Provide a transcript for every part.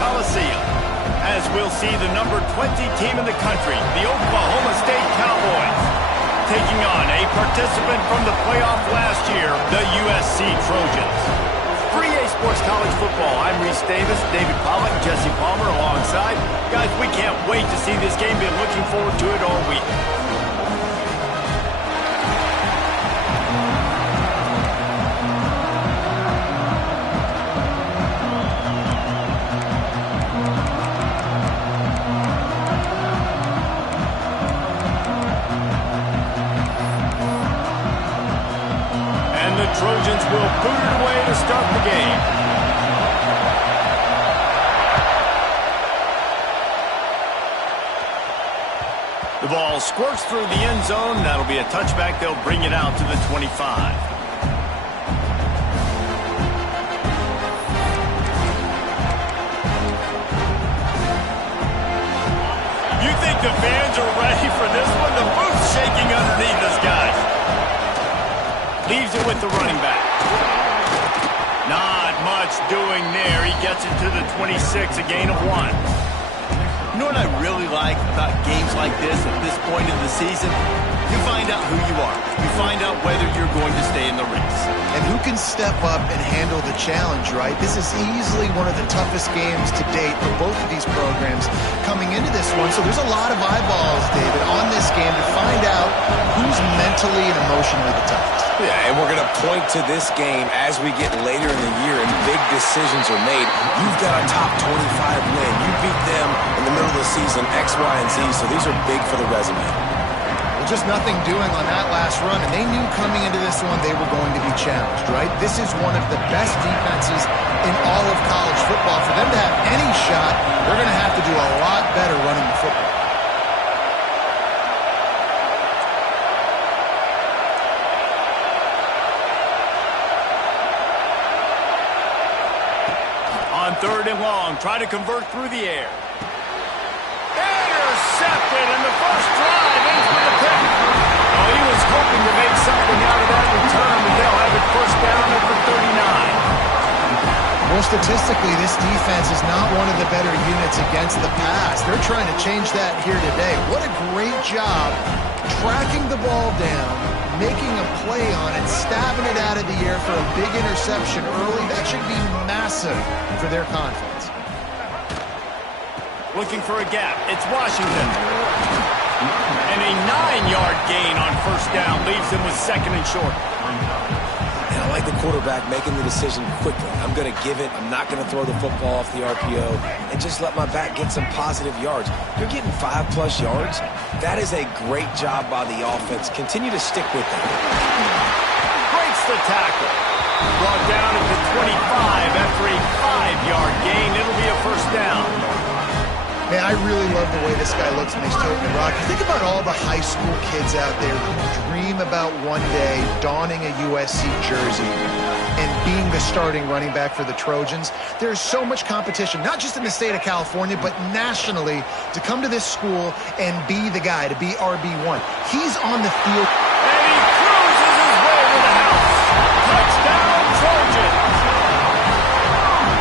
Coliseum, as we'll see the number 20 team in the country, the Oklahoma State Cowboys, taking on a participant from the playoff last year, the USC Trojans. For EA Sports College Football, I'm Reese Davis, David Pollack, Jesse Palmer alongside. Guys, we can't wait to see this game. Been looking forward to it all week. Trojans will boot it away to start the game. The ball squirts through the end zone. That'll be a touchback. They'll bring it out to the 25. You think the fans are ready for this one? The boot's shaking underneath us, guys. Leaves it with the running back. Not much doing there. He gets it to the 26, a gain of 1. You know what I really like about games like this at this point in the season? You find out who you are. You find out whether you're going to stay in the race. And who can step up and handle the challenge, right? This is easily one of the toughest games to date for both of these programs coming into this one. So there's a lot of eyeballs, David, on this game to find out who's mentally and emotionally the toughest. Yeah, and we're going to point to this game as we get later in the year and big decisions are made. You've got a top 25 win. You beat them in the middle of the season, X, Y, and Z, so these are big for the resume. Well, just nothing doing on that last run, and they knew coming into this one they were going to be challenged, right? This is one of the best defenses in all of college football. For them to have any shot, they're going to have to do a lot better running the football. On 3rd and long, try to convert through the air. Intercepted, and the first drive ends with a pick. Oh, he was hoping to make something out of that return, and they'll have it first down at the 39. Well, statistically, this defense is not one of the better units against the pass. They're trying to change that here today. What a great job tracking the ball down, making a play on it, stabbing it out of the air for a big interception early. That should be massive for their confidence. Looking for a gap. It's Washington. And a 9-yard gain on first down leaves him with 2nd and short. And I like the quarterback making the decision quickly. I'm going to give it. I'm not going to throw the football off the RPO and just let my back get some positive yards. You're getting 5+ yards. That is a great job by the offense. Continue to stick with it. Breaks the tackle. Brought down at the 25 after a 5-yard gain. It'll be a first down. Man, I really love the way this guy looks when he's toting the rock. Think about all the high school kids out there who dream about one day donning a USC jersey and being the starting running back for the Trojans. There's so much competition, not just in the state of California, but nationally, to come to this school and be the guy, to be RB1. He's on the field. And he cruises his way to the house. Touchdown, Trojans.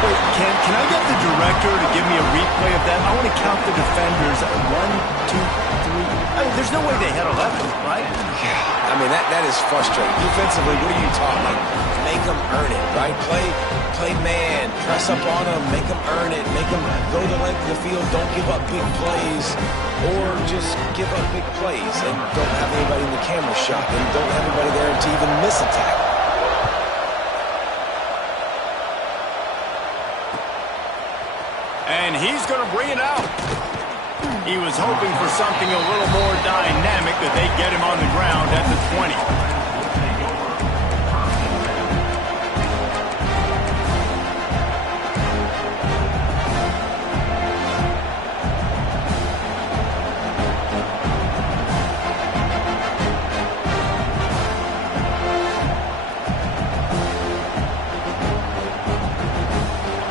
Wait, can I get the director to give me a replay of that? I want to count the defenders. 1, 2, 3. I mean, there's no way they had 11, right? Yeah, I mean, that is frustrating. Defensively, what are you talking? Make them earn it, right? Play man, press up on them, make them earn it, make them go the length of the field, don't give up big plays, or just give up big plays and don't have anybody in the camera shot and don't have anybody there to even miss a tackle. And he's going to bring it out. He was hoping for something a little more dynamic, that they get him on the ground at the 20.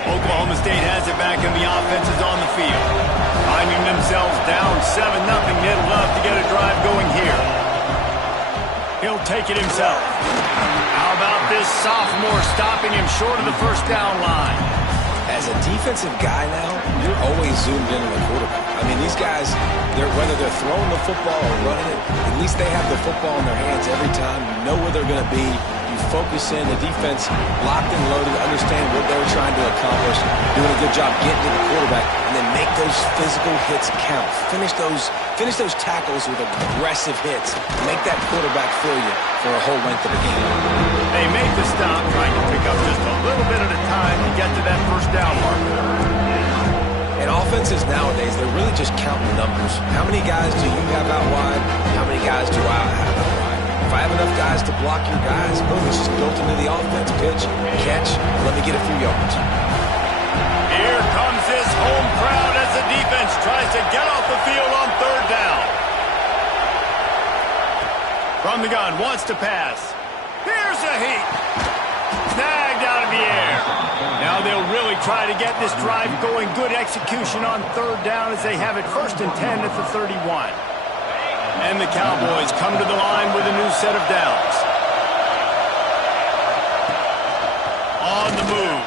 Oklahoma State has it back and the offense is on the field. Finding themselves down 7-0. They'd love to get a drive going here. He'll take it himself. How about this sophomore stopping him short of the first down line? as a defensive guy now, you're always zoomed in on the quarterback. I mean, these guys, whether they're throwing the football or running it, at least they have the football in their hands every time. You know where they're going to be. You focus in, the defense locked and loaded, understand what they're trying to accomplish, doing a good job getting to the quarterback, and then make those physical hits count. Finish those tackles with aggressive hits. Make that quarterback feel you for a whole length of the game. They made the stop, trying to pick up just a little bit at a time to get to that first down marker. And offenses nowadays, they're really just counting numbers. How many guys do you have out wide? How many guys do I have out wide? If I have enough guys to block your guys, boom, it's just built into the offense. Pitch, catch, let me get a few yards. Here comes his home crowd as the defense tries to get off the field on third down. From the gun, wants to pass. Here's a heat. Snagged out of the air. Now they'll really try to get this drive going. Good execution on third down as they have it 1st and 10 at the 31. And the Cowboys come to the line with a new set of downs. On the move.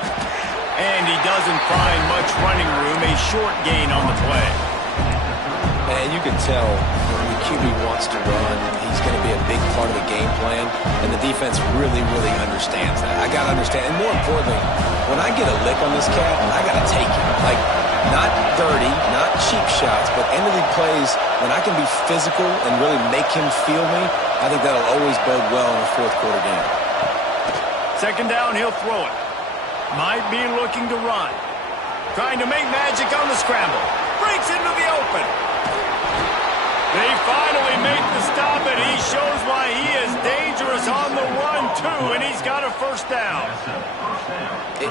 And he doesn't find much running room. A short gain on the play. And you can tell when the QB wants to run, he's going to be a big part of the game plan. And the defense really, really understands that. I got to understand. And more importantly, when I get a lick on this cat, I got to take it. Like, not dirty, not cheap shots, but end of the plays, when I can be physical and really make him feel me, I think that'll always bode well in a fourth quarter game. 2nd down, he'll throw it. Might be looking to run. Trying to make magic on the scramble. Breaks into the open. They finally make the stop, and he shows why he is dangerous on the run, too, and he's got a 1st down.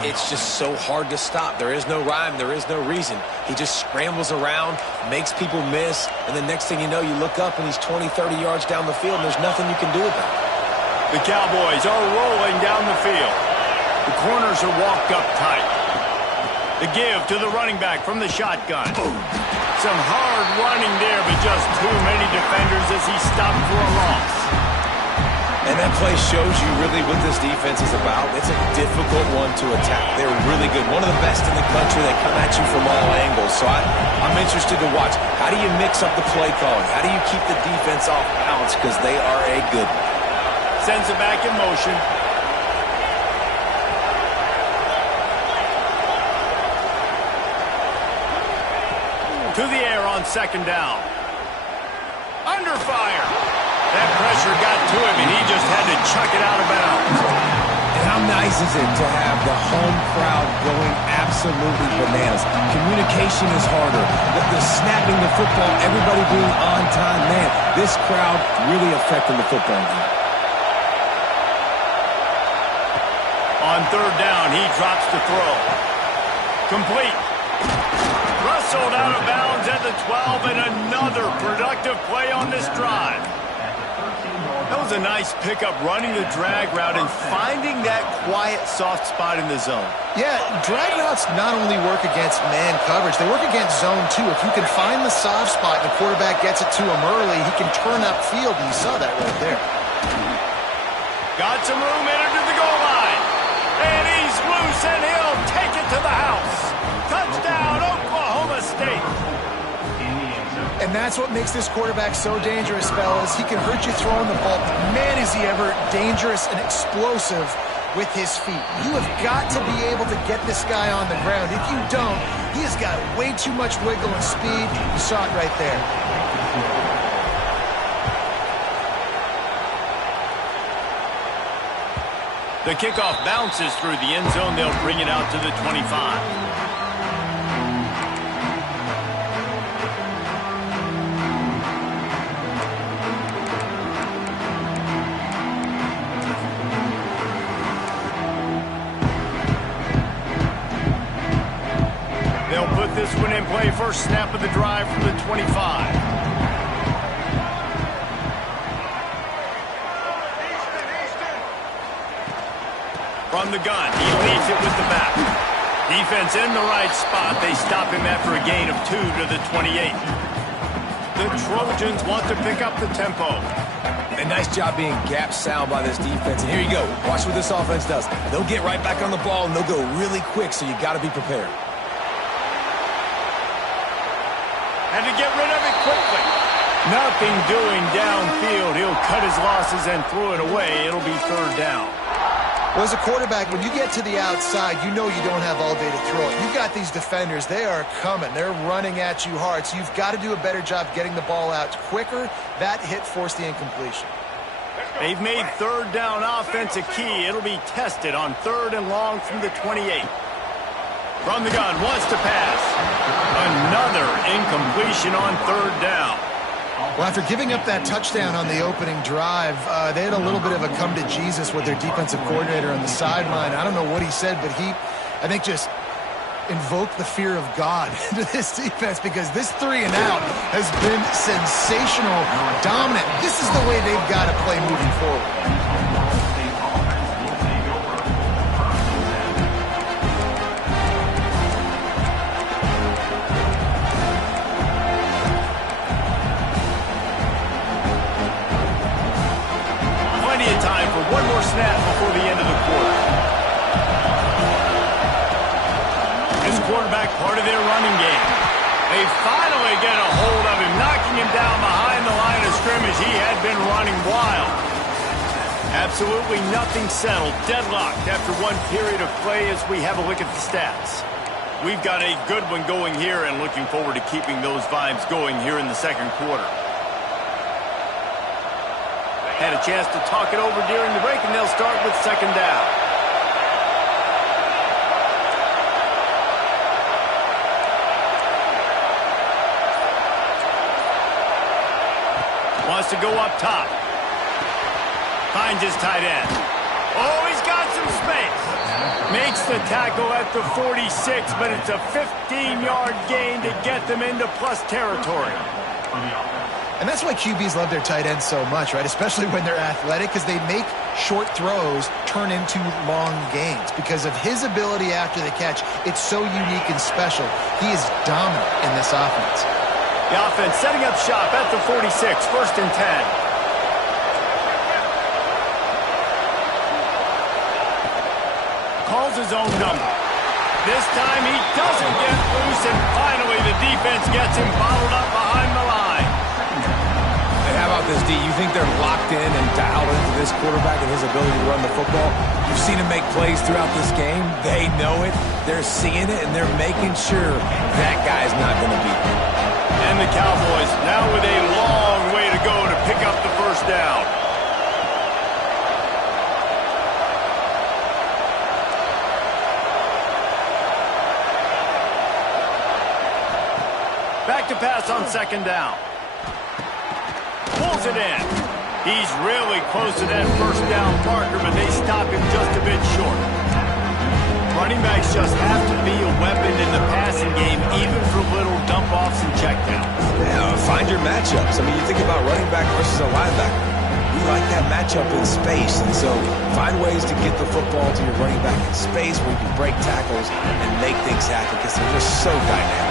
It's just so hard to stop. There is no rhyme. There is no reason. He just scrambles around, makes people miss, and the next thing you know, you look up, and he's 20, 30 yards down the field, and there's nothing you can do about it. The Cowboys are rolling down the field. The corners are walked up tight. The give to the running back from the shotgun. Some hard running there, but just too many defenders as he stopped for a loss. And that play shows you really what this defense is about. It's a difficult one to attack. They're really good. One of the best in the country. They come at you from all angles. So I'm interested to watch. How do you mix up the play calling? How do you keep the defense off balance? Because they are a good one. Sends it back in motion. To the air on 2nd down. Under fire. That pressure got to him, and he just had to chuck it out of bounds. And how nice is it to have the home crowd going absolutely bananas? Communication is harder. The snapping the football, everybody being on time. Man, this crowd really affecting the football game. On 3rd down, he drops the throw. Complete. Rustled out of bounds at the 12, and another productive play on this drive. That was a nice pickup, running the drag route and finding that quiet, soft spot in the zone. Yeah, drag routes not only work against man coverage, they work against zone too. If you can find the soft spot and the quarterback gets it to him early, he can turn upfield, and you saw that right there. Got some room, entered to the goal line. And he's loose, and he'll take it to the house. Touchdown, Oklahoma State. And that's what makes this quarterback so dangerous, fellas. He can hurt you throwing the ball. Man, is he ever dangerous and explosive with his feet. You have got to be able to get this guy on the ground. If you don't, he has got way too much wiggle and speed. You saw it right there. The kickoff bounces through the end zone. They'll bring it out to the 25. They'll put this one in play. First snap of the drive from the 25. From the gun, he leads it with the back. Defense in the right spot. They stop him after a gain of 2 to the 28. The Trojans want to pick up the tempo. And nice job being gap sound by this defense. And here you go. Watch what this offense does. They'll get right back on the ball, and they'll go really quick, so you got to be prepared. And to get rid of it quickly. Nothing doing downfield. He'll cut his losses and throw it away. It'll be third down. Well, as a quarterback, when you get to the outside, you know you don't have all day to throw it. You've got these defenders. They are coming. They're running at you hard. So you've got to do a better job getting the ball out quicker. That hit forced the incompletion. They've made third down offense a key. It'll be tested on 3rd and long from the 28. From the gun, wants to pass. Another incompletion on 3rd down. Well, after giving up that touchdown on the opening drive, they had a little bit of a come to Jesus with their defensive coordinator on the sideline. I don't know what he said, but he, I think, just invoked the fear of God into this defense because this 3-and-out has been sensational, dominant. This is the way they've got to play moving forward. One more snap before the end of the quarter. This quarterback part of their running game. They finally get a hold of him, knocking him down behind the line of scrimmage. He had been running wild. Absolutely nothing settled. Deadlocked after one period of play as we have a look at the stats. We've got a good one going here and looking forward to keeping those vibes going here in the second quarter. Had a chance to talk it over during the break, and they'll start with 2nd down. Wants to go up top. Finds his tight end. Oh, he's got some space. Makes the tackle at the 46, but it's a 15-yard gain to get them into plus territory. And that's why QBs love their tight ends so much, right? Especially when they're athletic, because they make short throws turn into long gains. Because of his ability after the catch, it's so unique and special. He is dominant in this offense. The offense setting up shop at the 46, 1st and 10. Calls his own number. This time he doesn't get loose, and finally the defense gets him bottled up behind the line. How about this, D? You think they're locked in and dialed into this quarterback and his ability to run the football? You've seen him make plays throughout this game. They know it. They're seeing it, and they're making sure that guy's not going to beat them. And the Cowboys now with a long way to go to pick up the 1st down. Back to pass on 2nd down. Pulls it in. He's really close to that 1st down marker, but they stop him just a bit short. Running backs just have to be a weapon in the passing game, even for little dump-offs and checkdowns. Yeah, find your matchups. I mean, you think about running back versus a linebacker. We like that matchup in space, and so find ways to get the football to your running back in space where you can break tackles and make things happen because they're just so dynamic.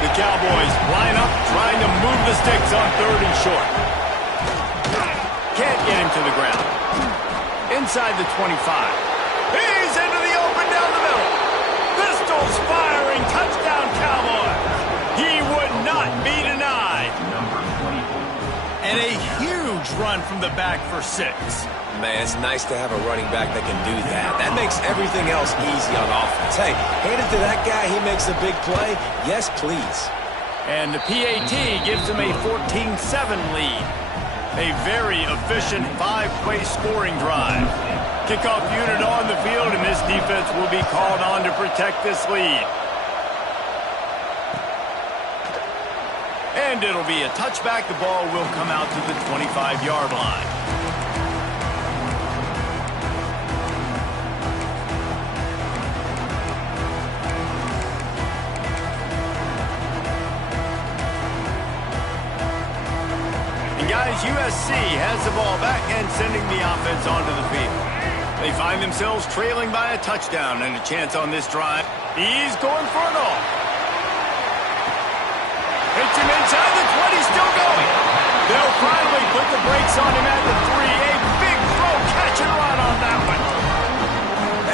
The Cowboys line up, trying to move the sticks on 3rd and short. Can't get him to the ground. Inside the 25. He's into the open down the middle. Pistols firing. Touchdown, Cowboys. He would not be denied. And a huge run from the back for 6. Man, it's nice to have a running back that can do that. That makes everything else easy on offense. Hey, hand it to that guy. He makes a big play. Yes, please. And the PAT gives him a 14-7 lead. A very efficient 5-play scoring drive. Kickoff unit on the field, and this defense will be called on to protect this lead. And it'll be a touchback. The ball will come out to the 25-yard line. Guys, USC has the ball back and sending the offense onto the field. They find themselves trailing by a touchdown and a chance on this drive. He's going for it all. Hits him inside the 20, still going. They'll finally put the brakes on him at the 3. A big throw, catch and run on that one.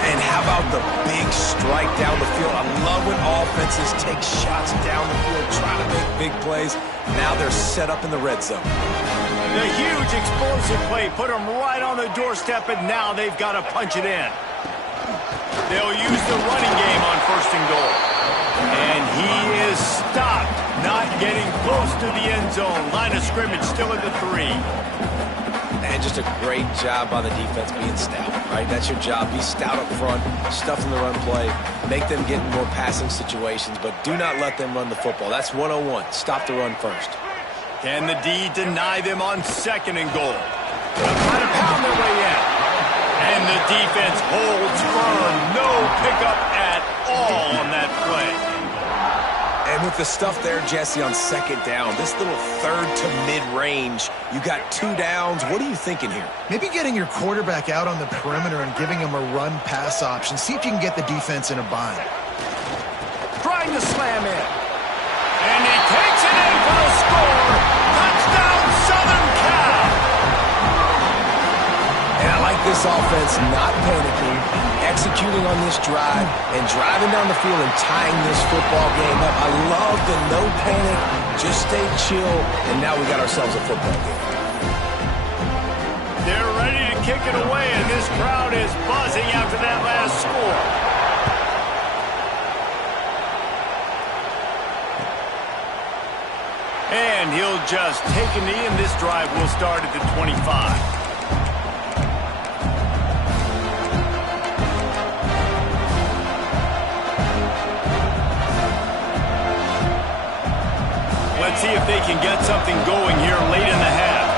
And how about the big strike down the field? I love when offenses take shots down the field, try to make big plays. Now they're set up in the red zone. The huge explosive play put them right on the doorstep, and now they've got to punch it in. They'll use the running game on 1st and goal. And he is stopped, not getting close to the end zone. Line of scrimmage still at the 3. And just a great job by the defense being stout, right? That's your job. Be stout up front, stuff in the run play, make them get in more passing situations, but do not let them run the football. That's 101. Stop the run first. Can the D deny them on 2nd and goal? They'll try to pound their way in. And the defense holds firm. No pickup at all on that play. And with the stuff there, Jesse, on 2nd down, this little 3rd to mid-range, you got 2 downs. What are you thinking here? Maybe getting your quarterback out on the perimeter and giving him a run-pass option. See if you can get the defense in a bind. Trying to slam in. And he takes it in for the score. Touchdown, Southern Cal. And I like this offense not panicking, executing on this drive, and driving down the field and tying this football game up. I love the no panic, just stay chill, and now we got ourselves a football game. They're ready to kick it away, and this crowd is buzzing after that last score. And he'll just take a knee, and this drive will start at the 25. Let's see if they can get something going here late in the half.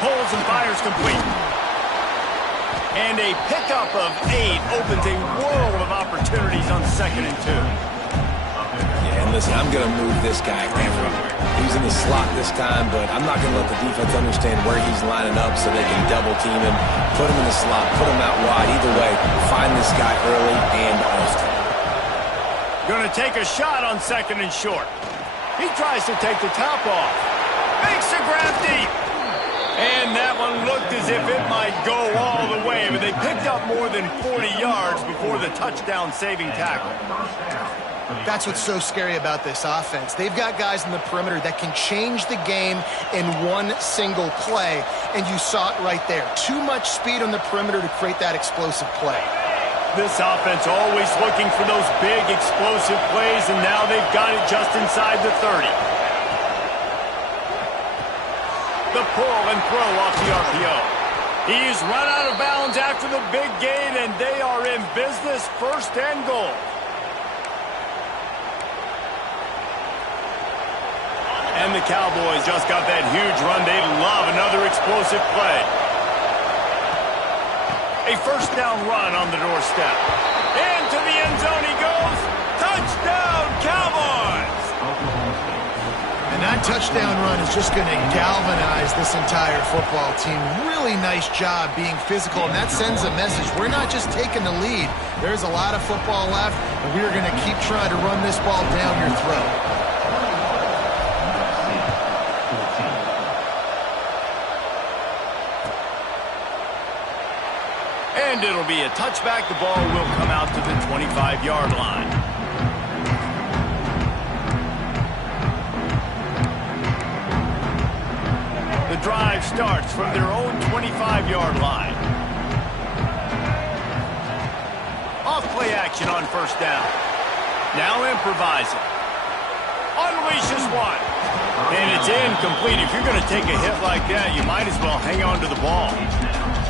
Pulls and fires complete. And a pickup of 8 opens a world of opportunities on 2nd and 2. Yeah, and listen, I'm going to move this guy everywhere. He's in the slot this time, but I'm not going to let the defense understand where he's lining up so they can double team him, put him in the slot, put him out wide. Either way, find this guy early and often. Going to take a shot on 2nd and short. He tries to take the top off. Makes a grab deep. And that one looked as if it might go all the way, but they picked up more than 40 yards before the touchdown-saving tackle. That's what's so scary about this offense. They've got guys in the perimeter that can change the game in one single play, and you saw it right there. Too much speed on the perimeter to create that explosive play. This offense always looking for those big, explosive plays, and now they've got it just inside the 30. The pull and throw off the RPO. He's run out of bounds after the big gain, and they are in business, 1st and goal. And the Cowboys just got that huge run. They love another explosive play. A 1st down run on the doorstep. Into the end zone he goes. Touchdown, Cowboys! And that touchdown run is just going to galvanize this entire football team. Really nice job being physical, and that sends a message. We're not just taking the lead. There's a lot of football left, and we are going to keep trying to run this ball down your throat. And it'll be a touchback. The ball will come out to the 25-yard line. The drive starts from their own 25-yard line. Off play action on 1st down. Now improvising. Unleashes one. And it's incomplete. If you're going to take a hit like that, you might as well hang on to the ball.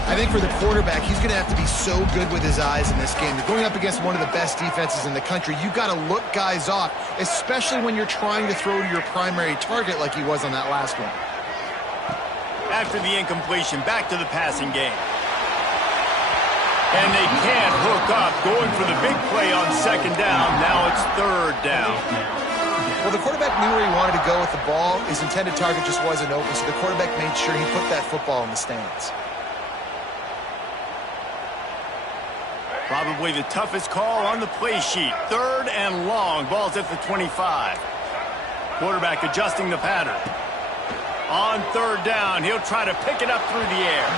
I think for the quarterback, he's going to have to be so good with his eyes in this game. You're going up against one of the best defenses in the country. You've got to look guys off, especially when you're trying to throw to your primary target like he was on that last one. After the incompletion, back to the passing game. And they can't hook up, going for the big play on 2nd down. Now it's 3rd down. Well, the quarterback knew where he wanted to go with the ball. His intended target just wasn't open, so the quarterback made sure he put that football in the stands. Probably the toughest call on the play sheet. 3rd and long. Ball's at the 25. Quarterback adjusting the pattern. On 3rd down, he'll try to pick it up through the air.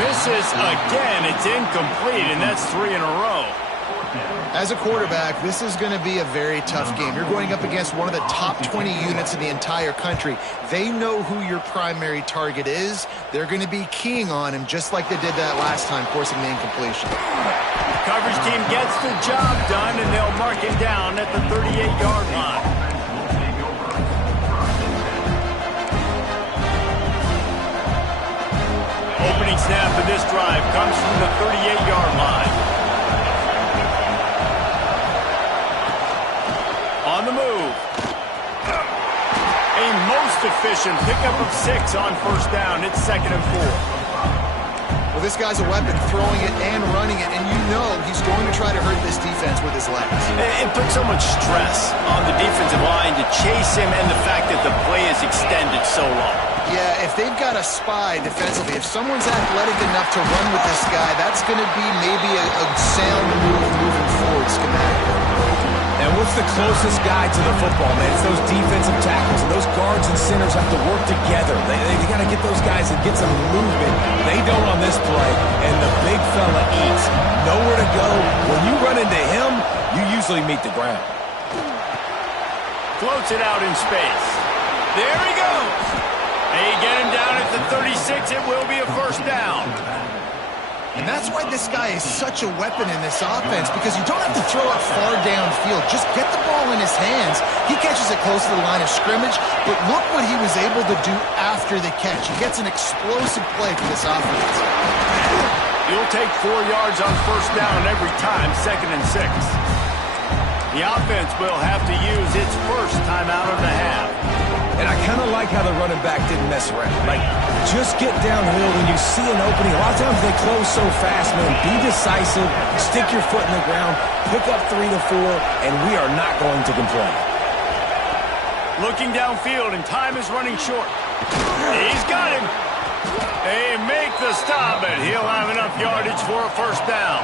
Misses again. It's incomplete, and that's 3 in a row. As a quarterback, this is going to be a very tough game. You're going up against one of the top 20 units in the entire country. They know who your primary target is. They're going to be keying on him just like they did that last time, forcing the incompletion. Coverage team gets the job done, and they'll mark him down at the 38-yard line. Opening snap of this drive comes from the 38-yard line. On the move. A most efficient pickup of 6 on 1st down. It's 2nd and 4. Well, this guy's a weapon, throwing it and running it, and you know he's going to try to hurt this defense with his legs. It puts so much stress on the defensive line to chase him, and the fact that the play is extended so long. Yeah, if they've got a spy defensively, if someone's athletic enough to run with this guy, that's going to be maybe a sound move moving forward schematically. And what's the closest guy to the football, man? It's those defensive tackles, and those guards and centers have to work together. They got to get those guys and get some movement. They don't on this play, and the big fella eats. Nowhere to go. When you run into him, you usually meet the ground. Floats it out in space. There he goes. They get him down at the 36. It will be a 1st down. And that's why this guy is such a weapon in this offense, because you don't have to throw it far downfield. Just get the ball in his hands. He catches it close to the line of scrimmage, but look what he was able to do after the catch. He gets an explosive play for this offense. He'll take 4 yards on 1st down every time, 2nd and 6. The offense will have to use its first timeout of the half. And I kind of like how the running back didn't mess around. Like, just get downhill when you see an opening. A lot of times they close so fast, man. Be decisive, stick your foot in the ground, pick up 3 to 4, and we are not going to complain. Looking downfield, and time is running short. He's got him. They make the stop, but he'll have enough yardage for a 1st down.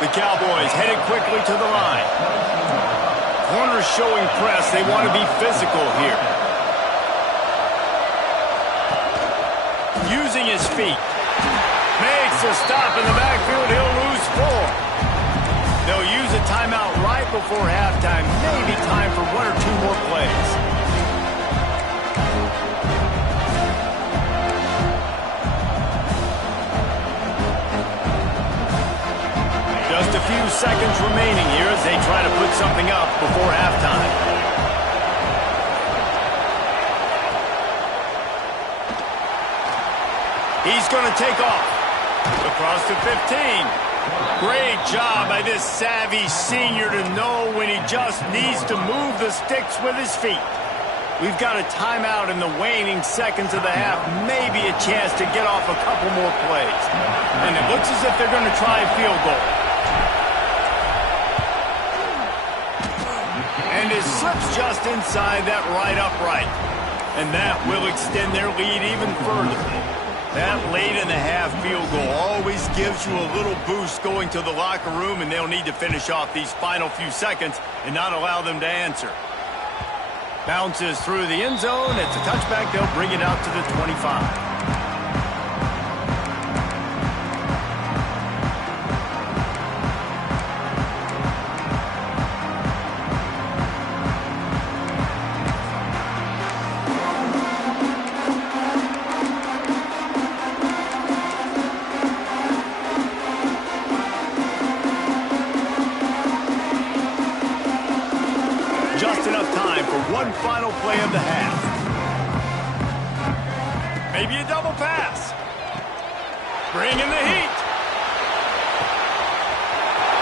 The Cowboys headed quickly to the line. Corners showing press. They want to be physical here. Using his feet. Makes a stop in the backfield. He'll lose 4. They'll use a timeout right before halftime. Maybe time for 1 or 2 more plays. Just a few seconds remaining here as they try to put something up before halftime. He's going to take off. Across to 15. Great job by this savvy senior to know when he just needs to move the sticks with his feet. We've got a timeout in the waning seconds of the half. Maybe a chance to get off a couple more plays. And it looks as if they're going to try a field goal. And it slips just inside that right upright. And that will extend their lead even further. That late in the half field goal always gives you a little boost going to the locker room, and they'll need to finish off these final few seconds and not allow them to answer. Bounces through the end zone. It's a touchback. They'll bring it out to the 25. Just enough time for one final play of the half. Maybe a double pass. Bring in the heat.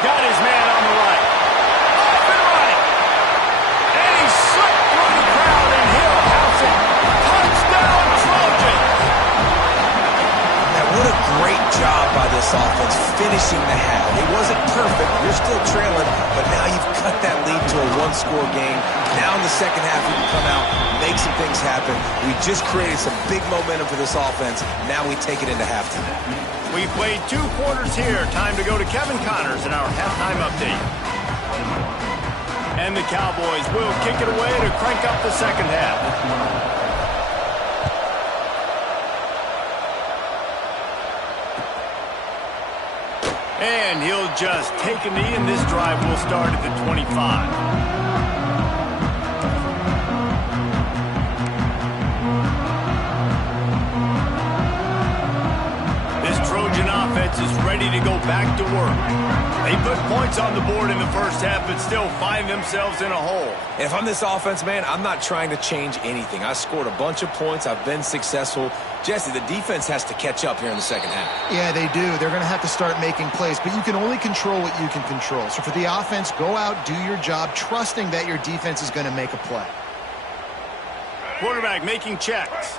Got his man on the right. Off and running. And he slipped through the crowd, and he'll house it. Touchdown, Trojans. Yeah, what a great job by this offense. finishing the half. It wasn't perfect. You're still trailing, but now you've cut that lead to a one-score game. Now in the second half, we can come out, make some things happen. We just created some big momentum for this offense. Now we take it into halftime. We played 2 quarters here. Time to go to Kevin Connors in our halftime update. And the Cowboys will kick it away to crank up the second half. And he'll just take a knee, and this drive will start at the 25. Is ready to go back to work. They put points on the board in the first half, but still find themselves in a hole. And if I'm this offense, man, I'm not trying to change anything. I scored a bunch of points. I've been successful. Jesse, the defense has to catch up here in the second half. Yeah, they do. They're going to have to start making plays, but you can only control what you can control. So for the offense, go out, do your job, trusting that your defense is going to make a play. Quarterback making checks.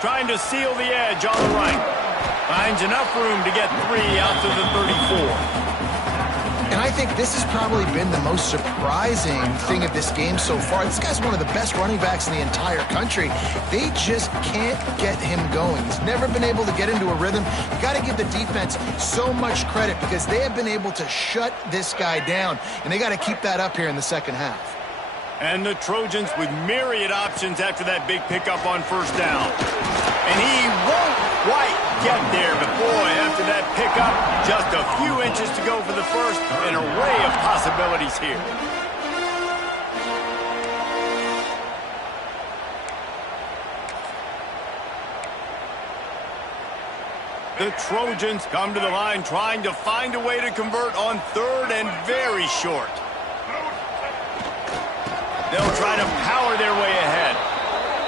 Trying to seal the edge on the right. Finds enough room to get 3 out to the 34. And I think this has probably been the most surprising thing of this game so far. This guy's one of the best running backs in the entire country. They just can't get him going. He's never been able to get into a rhythm. You got to give the defense so much credit because they have been able to shut this guy down. And they got to keep that up here in the second half. And the Trojans with myriad options after that big pickup on first down. And he won't quite get there, but boy, after that pickup, just a few inches to go for the first, an array of possibilities here. The Trojans come to the line trying to find a way to convert on third and very short. They'll try to power their way ahead.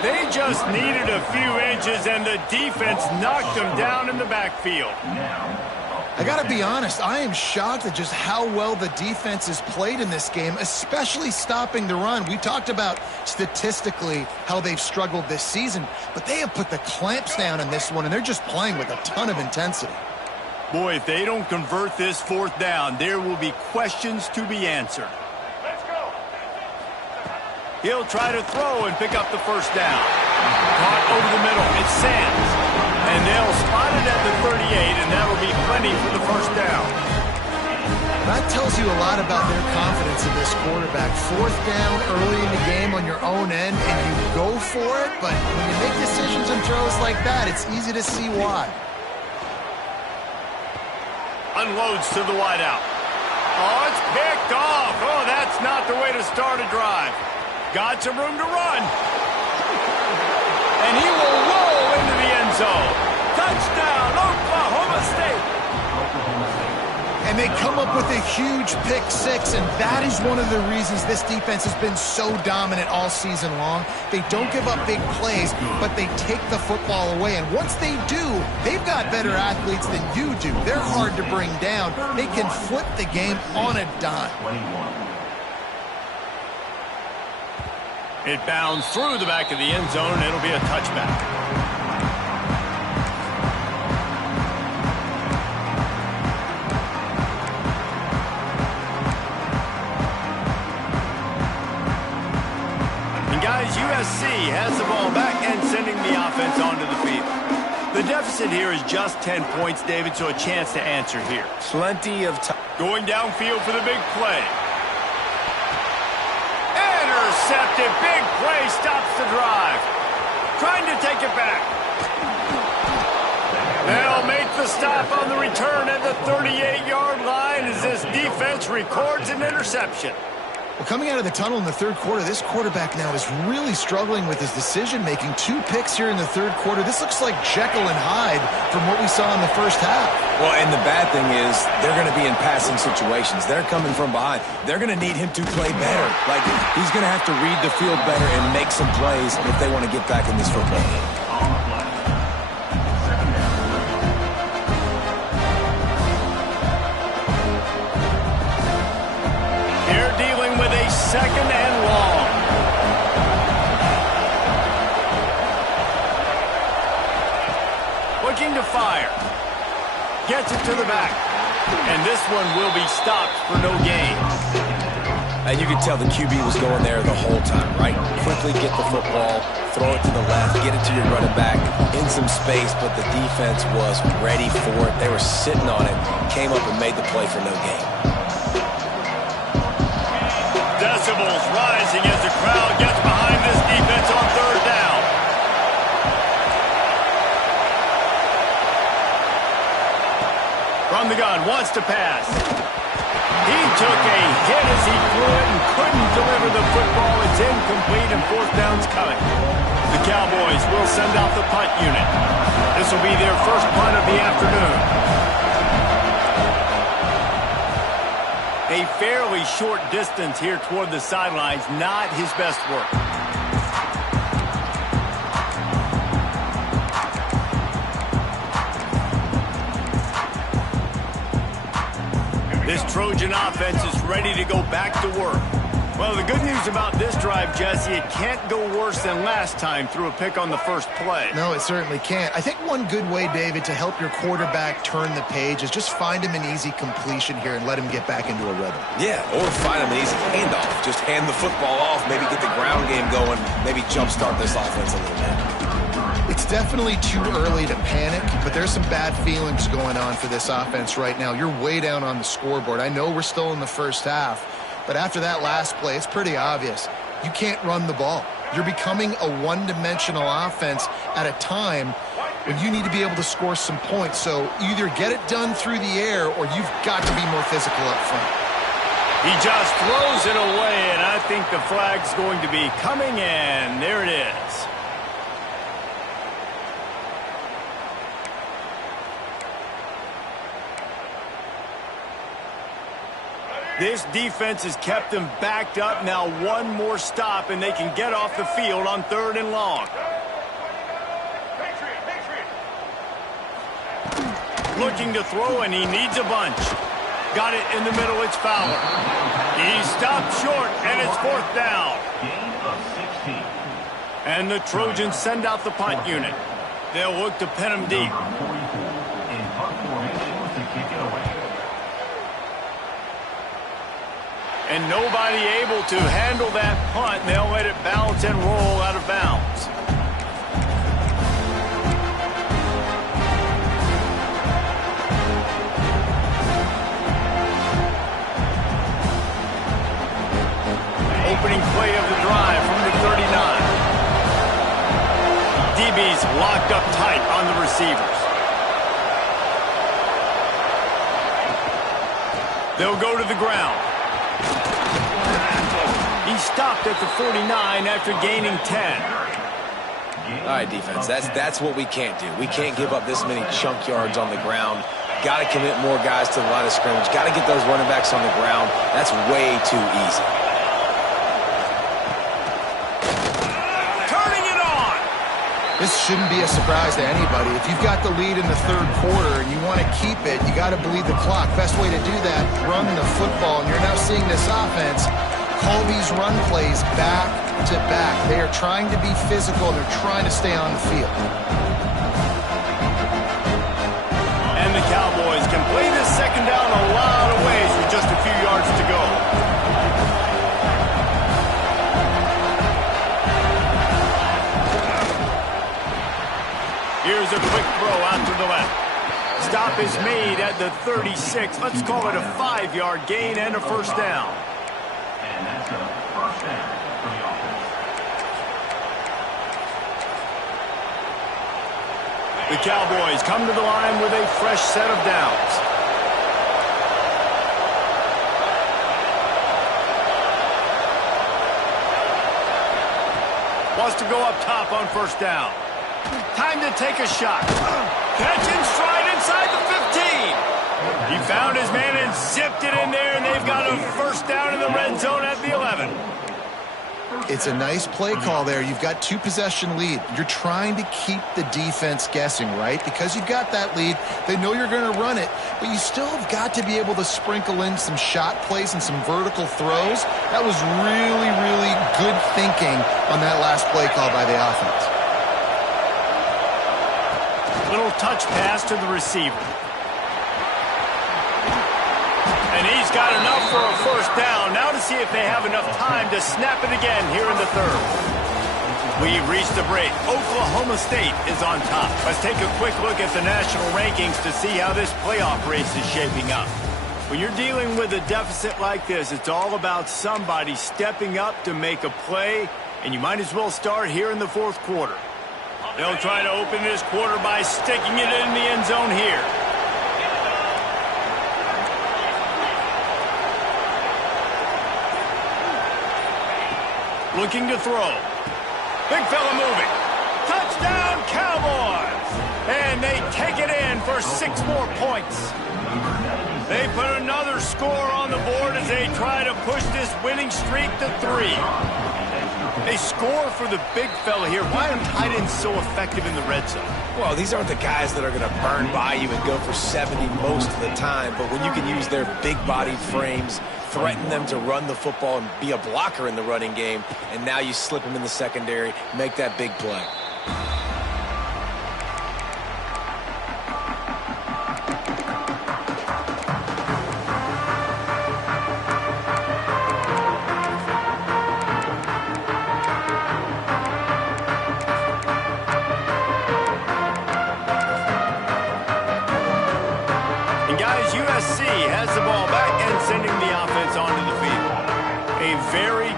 They just needed a few inches, and the defense knocked them down in the backfield. I got to be honest, I am shocked at just how well the defense has played in this game, especially stopping the run. We talked about statistically how they've struggled this season, but they have put the clamps down in this one, and they're just playing with a ton of intensity. Boy, if they don't convert this fourth down, there will be questions to be answered. He'll try to throw and pick up the first down. Caught over the middle. It's Sands. And they'll spot it at the 38, and that'll be plenty for the first down. That tells you a lot about their confidence in this quarterback. Fourth down early in the game on your own end, and you go for it, but when you make decisions and throws like that, it's easy to see why. Unloads to the wideout. Oh, it's picked off. Oh, that's not the way to start a drive. Got some room to run. And he will roll into the end zone. Touchdown, Oklahoma State. And they come up with a huge pick six, and that is one of the reasons this defense has been so dominant all season long. They don't give up big plays, but they take the football away. And once they do, they've got better athletes than you do. They're hard to bring down. They can flip the game on a dime. It bounds through the back of the end zone, and it'll be a touchback. And guys, USC has the ball back and sending the offense onto the field. The deficit here is just 10 points, David, so a chance to answer here. Plenty of time. Going downfield for the big play. Intercepted. Big play stops the drive. Trying to take it back. They'll make the stop on the return at the 38-yard line as this defense records an interception. Well, coming out of the tunnel in the third quarter, this quarterback now is really struggling with his decision-making. 2 picks here in the third quarter. This looks like Jekyll and Hyde from what we saw in the first half. Well, and the bad thing is they're going to be in passing situations. They're coming from behind. They're going to need him to play better. Like, he's going to have to read the field better and make some plays if they want to get back in this football game. Second and long. looking to fire. Gets it to the back. And this one will be stopped for no gain. And you could tell the QB was going there the whole time, right? Quickly get the football, throw it to the left, get it to your running back in some space, but the defense was ready for it. They were sitting on it, came up and made the play for no gain. Decibels rising as the crowd gets behind this defense on third down. From the gun, wants to pass. He took a hit as he threw it and couldn't deliver the football. It's incomplete and fourth down's coming. The Cowboys will send out the punt unit. This will be their first punt of the afternoon. A fairly short distance here toward the sidelines, not his best work. This Trojan offense is ready to go back to work. Well, the good news about this drive, Jesse, it can't go worse than last time through a pick on the first play. No, it certainly can't. I think one good way, David, to help your quarterback turn the page is just find him an easy completion here and let him get back into a rhythm. Yeah, or find him an easy handoff. Just hand the football off, maybe get the ground game going, maybe jumpstart this offense a little bit. It's definitely too early to panic, but there's some bad feelings going on for this offense right now. You're way down on the scoreboard. I know we're still in the first half, but after that last play, it's pretty obvious. You can't run the ball. You're becoming a one-dimensional offense at a time when you need to be able to score some points. So either get it done through the air or you've got to be more physical up front. He just throws it away, and I think the flag's going to be coming in. There it is. This defense has kept them backed up. Now one more stop, and they can get off the field on third and long. Looking to throw, and he needs a bunch. Got it in the middle. It's Fowler. He stopped short, and it's fourth down. And the Trojans send out the punt unit. They'll look to pin him deep. And nobody able to handle that punt. They'll let it bounce and roll out of bounds. Opening play of the drive from the 39. DB's locked up tight on the receivers. They'll go to the ground. He stopped at the 49 after gaining 10. All right, defense, that's what we can't do. We can't give up this many chunk yards on the ground. Got to commit more guys to the line of scrimmage. Got to get those running backs on the ground. That's way too easy. Turning it on. This shouldn't be a surprise to anybody. If you've got the lead in the third quarter and you want to keep it, you got to bleed the clock. Best way to do that, run the football. And you're now seeing this offense call these run plays back to back. They are trying to be physical. They're trying to stay on the field. And the Cowboys can play this second down a lot of ways with just a few yards to go. Here's a quick throw out to the left. Stop is made at the 36. Let's call it a 5-yard gain and a first down. And that's a first down for the offense. The Cowboys come to the line with a fresh set of downs. Wants to go up top on first down. Time to take a shot. Catch and stride inside the 15. He found his man and zipped it in there, and they've got a first down in the red zone at the 11. It's a nice play call there. You've got 2-possession lead. You're trying to keep the defense guessing, right? Because you've got that lead. They know you're going to run it, but you still have got to be able to sprinkle in some shot plays and some vertical throws. That was really, really good thinking on that last play call by the offense. Little touch pass to the receiver. And he's got enough for a first down. Now to see if they have enough time to snap it again here in the third. We've reached the break. Oklahoma State is on top. Let's take a quick look at the national rankings to see how this playoff race is shaping up. When you're dealing with a deficit like this, it's all about somebody stepping up to make a play, and you might as well start here in the fourth quarter. They'll try to open this quarter by sticking it in the end zone here. Looking to throw. Big fella moving. Touchdown, Cowboys! And they take it in for 6 more points. They put another score on the board as they try to push this winning streak to 3. They score for the big fella here. Why are tight ends so effective in the red zone? Well, these aren't the guys that are going to burn by you and go for 70 most of the time, but when you can use their big-bodied frames, threaten them to run the football and be a blocker in the running game, and now you slip them in the secondary, make that big play.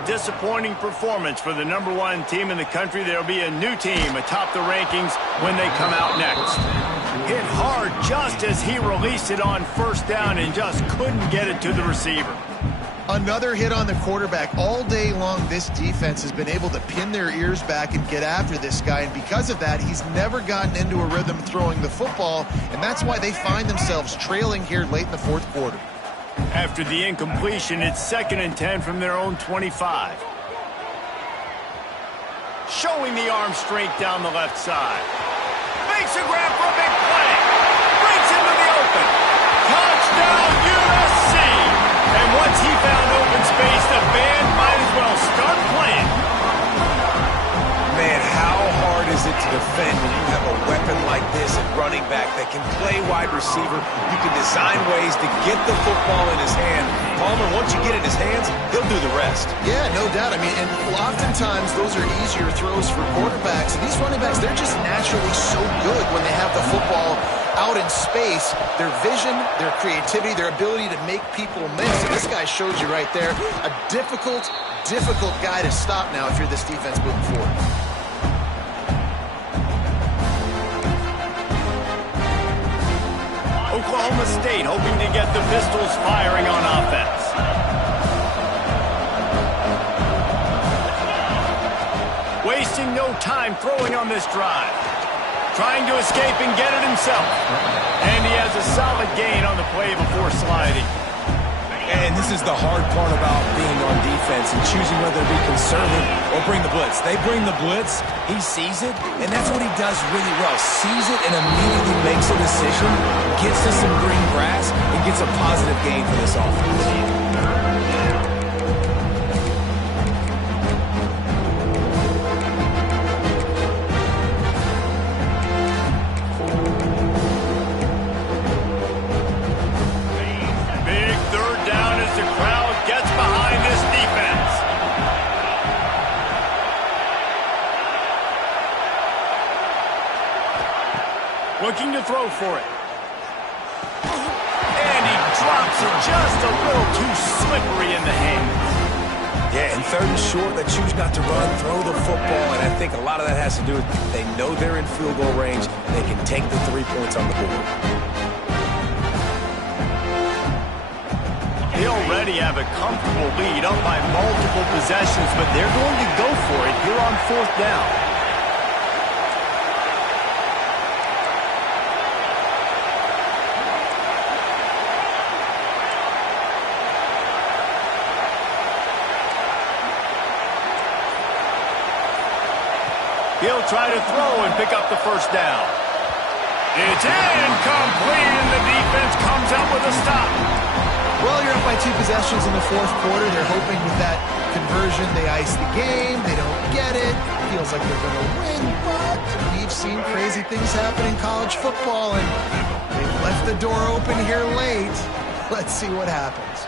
Disappointing performance for the #1 team in the country. There'll be a new team atop the rankings when they come out next. Hit hard just as he released it on first down and just couldn't get it to the receiver. Another hit on the quarterback. All day long, this defense has been able to pin their ears back and get after this guy, and because of that, he's never gotten into a rhythm throwing the football, and that's why they find themselves trailing here late in the fourth quarter. After the incompletion, it's 2nd and 10 from their own 25. Showing the arm strength down the left side. Makes a grab for a big play. Breaks into the open. Touchdown, USC! And once he found open space, the band might as well start playing. Man, how hard is it to defend when you have a weapon like this at running back that can play wide receiver? You can design ways to get the football in his hand. Palmer, once you get it in his hands, he'll do the rest. Yeah, no doubt. I mean, and oftentimes those are easier throws for quarterbacks. And these running backs, they're just naturally so good when they have the football out in space. Their vision, their creativity, their ability to make people miss. And this guy shows you right there, a difficult guy to stop now if you're this defense moving forward. Oklahoma State hoping to get the Pistols firing on offense. Wasting no time throwing on this drive. Trying to escape and get it himself. And he has a solid gain on the play before sliding. And this is the hard part about being on defense and choosing whether to be conservative or bring the blitz. They bring the blitz, he sees it, and that's what he does really well. Sees it and immediately makes a decision, gets to some green grass, and gets a positive gain for this offense. Looking to throw for it. And he drops it just a little too slippery in the hands. Yeah, and 3rd and short, they choose not to run, throw the football, and I think a lot of that has to do with they know they're in field goal range. They can take the 3 points on the board. They already have a comfortable lead up by multiple possessions, but they're going to go for it here on 4th down. He'll try to throw and pick up the first down. It's incomplete, and the defense comes up with a stop. Well, you're up by 2 possessions in the fourth quarter. They're hoping with that conversion they ice the game. They don't get it. Feels like they're going to win, but we've seen crazy things happen in college football, and they've left the door open here late. Let's see what happens.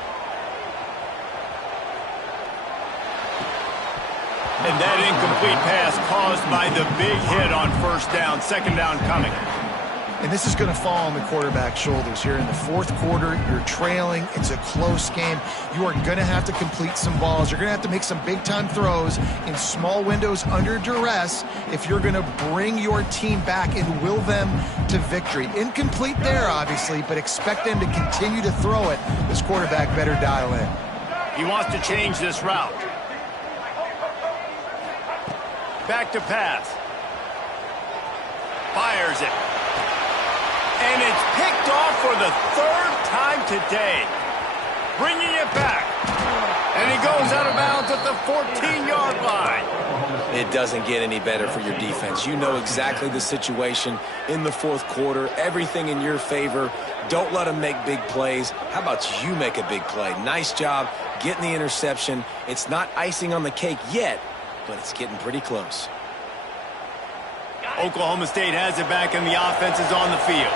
And that incomplete pass caused by the big hit on first down. Second down coming. And this is going to fall on the quarterback's shoulders here in the fourth quarter. You're trailing. It's a close game. You are going to have to complete some balls. You're going to have to make some big-time throws in small windows under duress if you're going to bring your team back and will them to victory. Incomplete there, obviously, but expect them to continue to throw it. This quarterback better dial in. He wants to change this route. Back to pass. Fires it. And it's picked off for the third time today. Bringing it back. And he goes out of bounds at the 14-yard line. It doesn't get any better for your defense. You know exactly the situation in the fourth quarter. Everything in your favor. Don't let them make big plays. How about you make a big play? Nice job getting the interception. It's not icing on the cake yet, but it's getting pretty close. Oklahoma State has it back and the offense is on the field.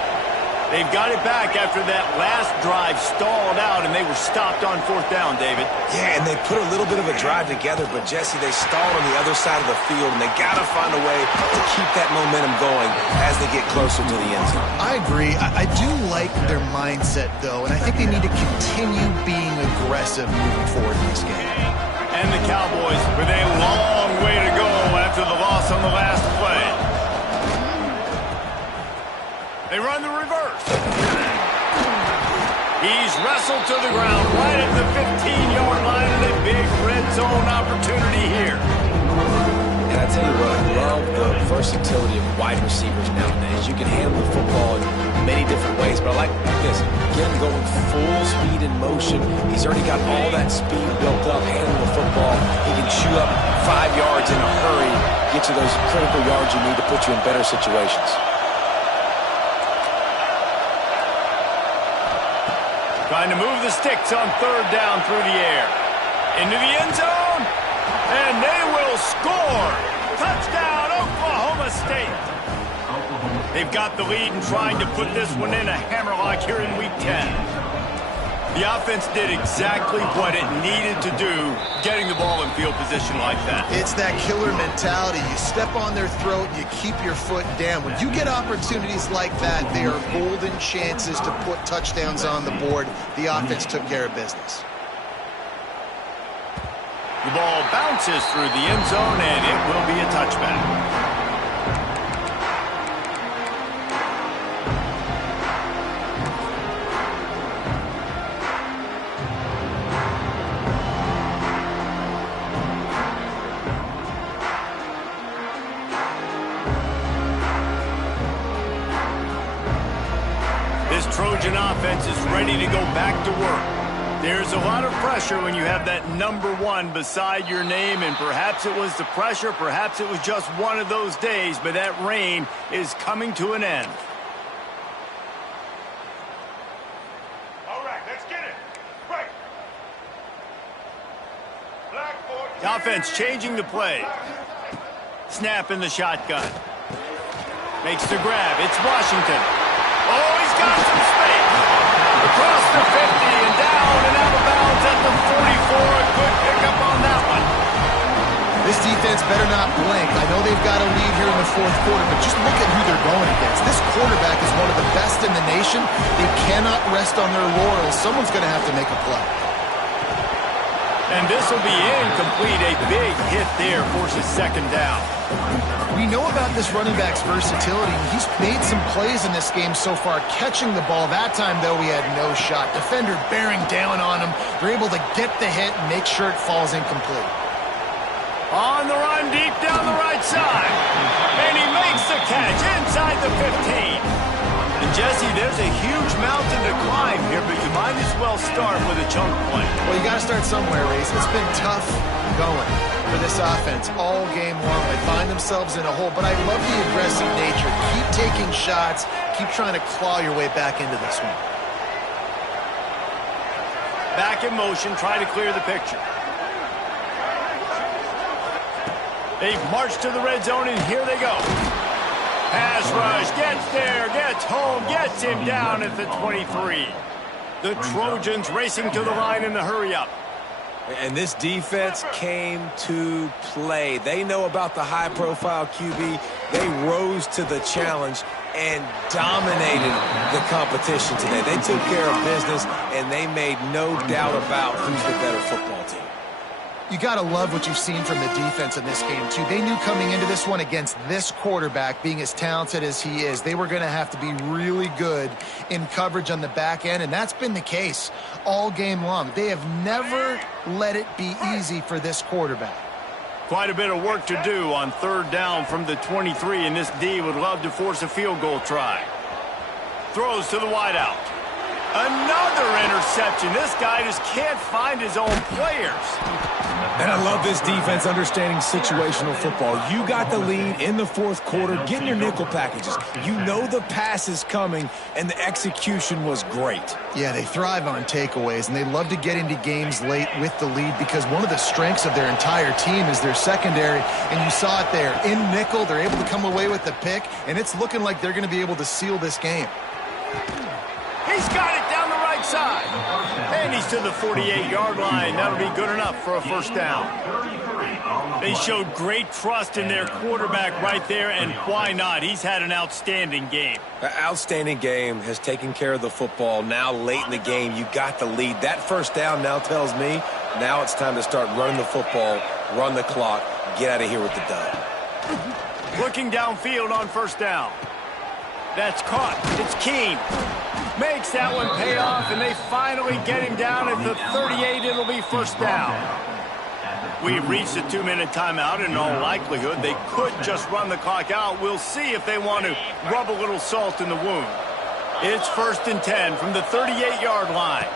They've got it back after that last drive stalled out and they were stopped on fourth down, David. Yeah, and they put a little bit of a drive together, but Jesse, they stalled on the other side of the field, and they got to find a way to keep that momentum going as they get closer to the end zone. I agree. I do like their mindset, though, and I think they need to continue being aggressive moving forward in this game. And the Cowboys with a long way to go after the loss on the last play. They run the reverse. He's wrestled to the ground right at the 15-yard line and a big red zone opportunity here. And I tell you what, I love the versatility of wide receivers nowadays. You can handle the football in many different ways, but I like this. Get him going full speed in motion. He's already got all that speed built up, handling the football. He can chew up 5 yards in a hurry, get you those critical yards you need to put you in better situations. Trying to move the sticks on third down through the air. Into the end zone. And they will score. Touchdown, Oklahoma State. They've got the lead and trying to put this one in a hammerlock here in Week 10. The offense did exactly what it needed to do, getting the ball in field position like that. It's that killer mentality. You step on their throat, you keep your foot down. When you get opportunities like that, they are golden chances to put touchdowns on the board. The offense took care of business. The ball bounces through the end zone, and it will be a touchback. Trojan offense is ready to go back to work. There's a lot of pressure when you have that number 1 beside your name, and perhaps it was the pressure, perhaps it was just one of those days, but that reign is coming to an end. All right, let's get it. Right. The offense changing the play. Snap in the shotgun. Makes the grab. It's Washington. Oh, he's got some space. Across the 50 and down and out of bounds at the 44. A good pickup on that one. This defense better not blink. I know they've got a lead here in the fourth quarter, but just look at who they're going against. This quarterback is one of the best in the nation. They cannot rest on their laurels. Someone's going to have to make a play. And this will be incomplete. A big hit there forces second down. We know about this running back's versatility. He's made some plays in this game so far, catching the ball. That time, though, he had no shot. Defender bearing down on him. They're able to get the hit and make sure it falls incomplete. On the run, deep down the right side. And he makes the catch inside the 15. And, Jesse, there's a huge mountain to climb here, but you might as well start with a chunk play. Well, you got to start somewhere, Reese. It's been tough going for this offense all game long. They find themselves in a hole, but I love the aggressive nature. Keep taking shots. Keep trying to claw your way back into this one. Back in motion, try to clear the picture. They've marched to the red zone, and here they go. Pass rush, gets there, gets home, gets him down at the 23. The Trojans racing to the line in the hurry-up. And this defense came to play. They know about the high-profile QB. They rose to the challenge and dominated the competition today. They took care of business, and they made no doubt about who's the better football team. You got to love what you've seen from the defense in this game, too. They knew coming into this one against this quarterback, being as talented as he is, they were going to have to be really good in coverage on the back end, and that's been the case all game long. They have never let it be easy for this quarterback. Quite a bit of work to do on third down from the 23, and this D would love to force a field goal try. Throws to the wideout. Another interception. This guy just can't find his own players. And I love this defense understanding situational football. You got the lead in the fourth quarter, getting your nickel packages. You know the pass is coming, and the execution was great. Yeah, they thrive on takeaways, and they love to get into games late with the lead because one of the strengths of their entire team is their secondary, and you saw it there. In nickel, they're able to come away with the pick, and it's looking like they're going to be able to seal this game. He's got it down the right side. And he's to the 48-yard line. That'll be good enough for a first down. They showed great trust in their quarterback right there, and why not? He's had an outstanding game. An outstanding game, has taken care of the football. Now late in the game, you got the lead. That first down now tells me now it's time to start running the football, run the clock, get out of here with the dub. Looking downfield on first down. That's caught. It's Keene. Makes that one pay off, and they finally get him down at the 38. It'll be first down. We've reached a 2-minute timeout, and in all likelihood, they could just run the clock out. We'll see if they want to rub a little salt in the wound. It's 1st and 10 from the 38-yard line.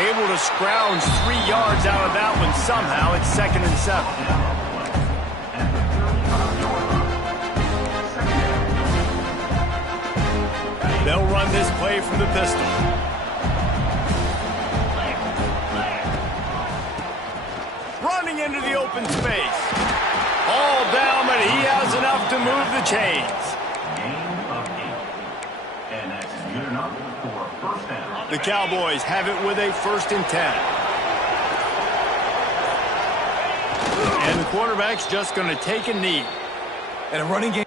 Able to scrounge 3 yards out of that one somehow. It's 2nd and 7. They'll run this play from the pistol. Running into the open space. All down, but he has enough to move the chains. And that's good enough for a first down. The Cowboys have it with a 1st and 10. And the quarterback's just going to take a knee. And a running game.